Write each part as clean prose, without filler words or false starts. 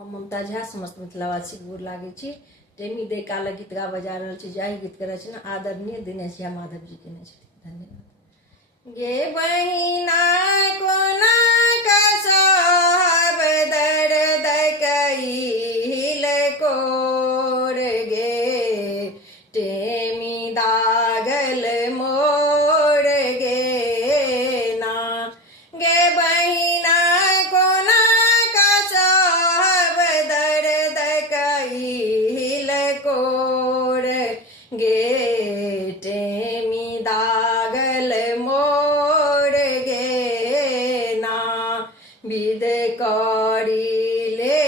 ममता झा समस्त मिथिलावासी के गोर लागे छी। टेमी दे काला गीत गा बजा रहल छी। जाहि गीत के रचना आदरणीय दिनेश झा माधव जी केने छथिन। धन्यवाद। गे बहिना कोना कसब दर्द कइल कोर गे टेमी दागल मोर गे ना गे बहिना कोना कसब दर्द कइल कोर गे टेमी दागल मोर गे ना विद करी ले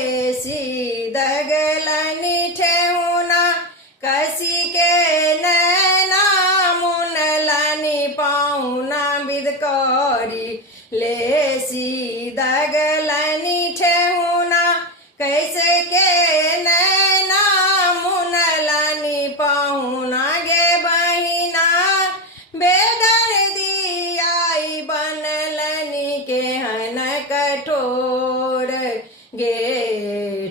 सीदगलनि ठेहुना कसी के नैना मुनलनि पाहुना विद करी ले सीदगलनि ठेहुना कैसे के नैना मुनलनि पाहुना गे बहिना बेदर्दी आई बनलनि केहन कठोर गे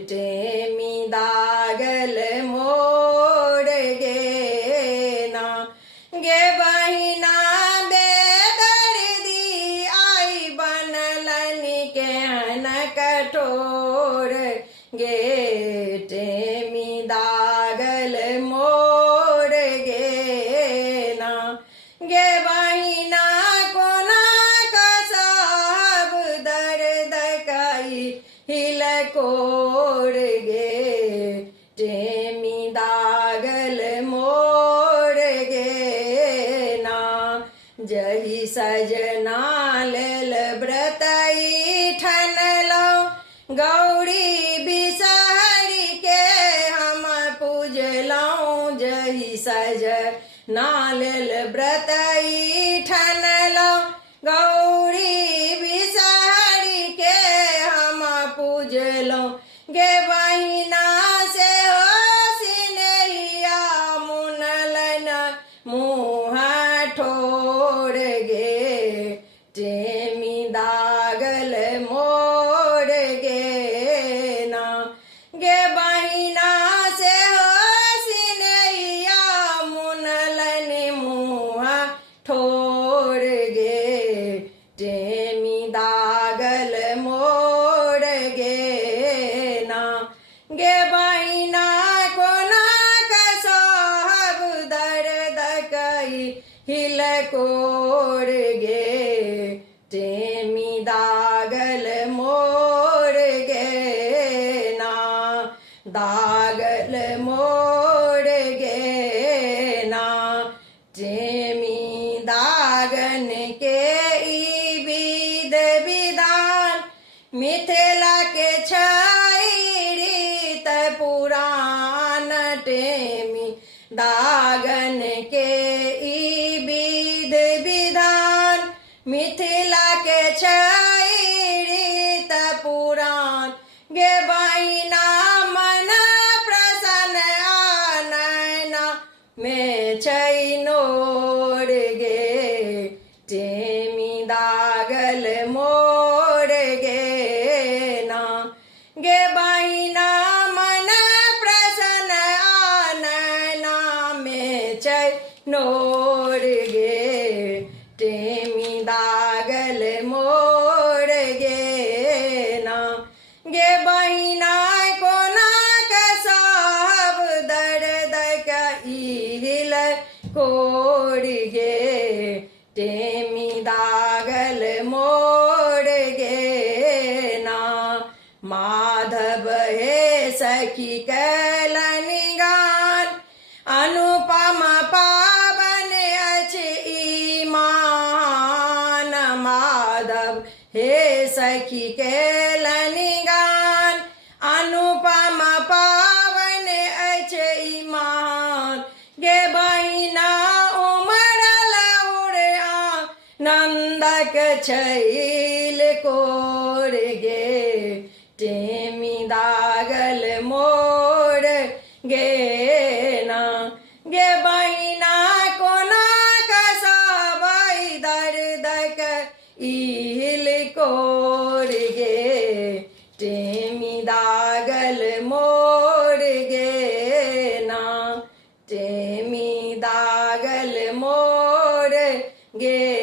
टेमी दागल मोर गे ना गे बहिना बेदर्दी आई बनलनि केहन कठोर गे टेमी दागल मोर गे ना गे बहिना कोना कसब दर्द कइल कोर गे टेमी दागल मोर गे ना जहि सजना लेल व्रतई ठनलौ गौरी बिसहरी के हम पूजलौ जहि सजना लेल व्रतई ठनलौ गौरी बिसहरी के हम पूजलौ गे बहिना से हो सिनहिया मुनलन मुँह ठोर गे टेमी दागल मोर गे ना गे बहिना से हो सिनहिया मुनलन मुँह ठोर गे टेमी दागल मोर गे ना गे बहिना कोना कसब दर्द कइल कोर गे टेमी दागल मोर गे ना दागल मोर गे ना टेमी दागन के ई विध विधान मिथिला के छै रीत पुराण टेमी दागन के ई विध विधान मिथिला के छै रीत पुराण गे बहिना मन प्रसन्न आनैना में छै नोर गे टेमी दागल मोर गे ना गे बहिना मन प्रसन्न आनैना में छै नोर गे टेमी दागल मोर गे ना गे बहिना कोना कसब दर्द कइल कोर गे टेमी दागल मोर गे ना माधव हे सखी कैलनि गान अनुपम पावन अछि ई मान माधव हे सखी कैलनि गान अनुपम पावन अछि ई मान गे बहिना उमड़ल उड़िया नंदक छैल कोर गे टेमी दागल मोर गे ना गे बहिना कोना कसब दर्द कइल कोर गे टेमी दागल दागल मोर गे ना टेमी दागल मोर गे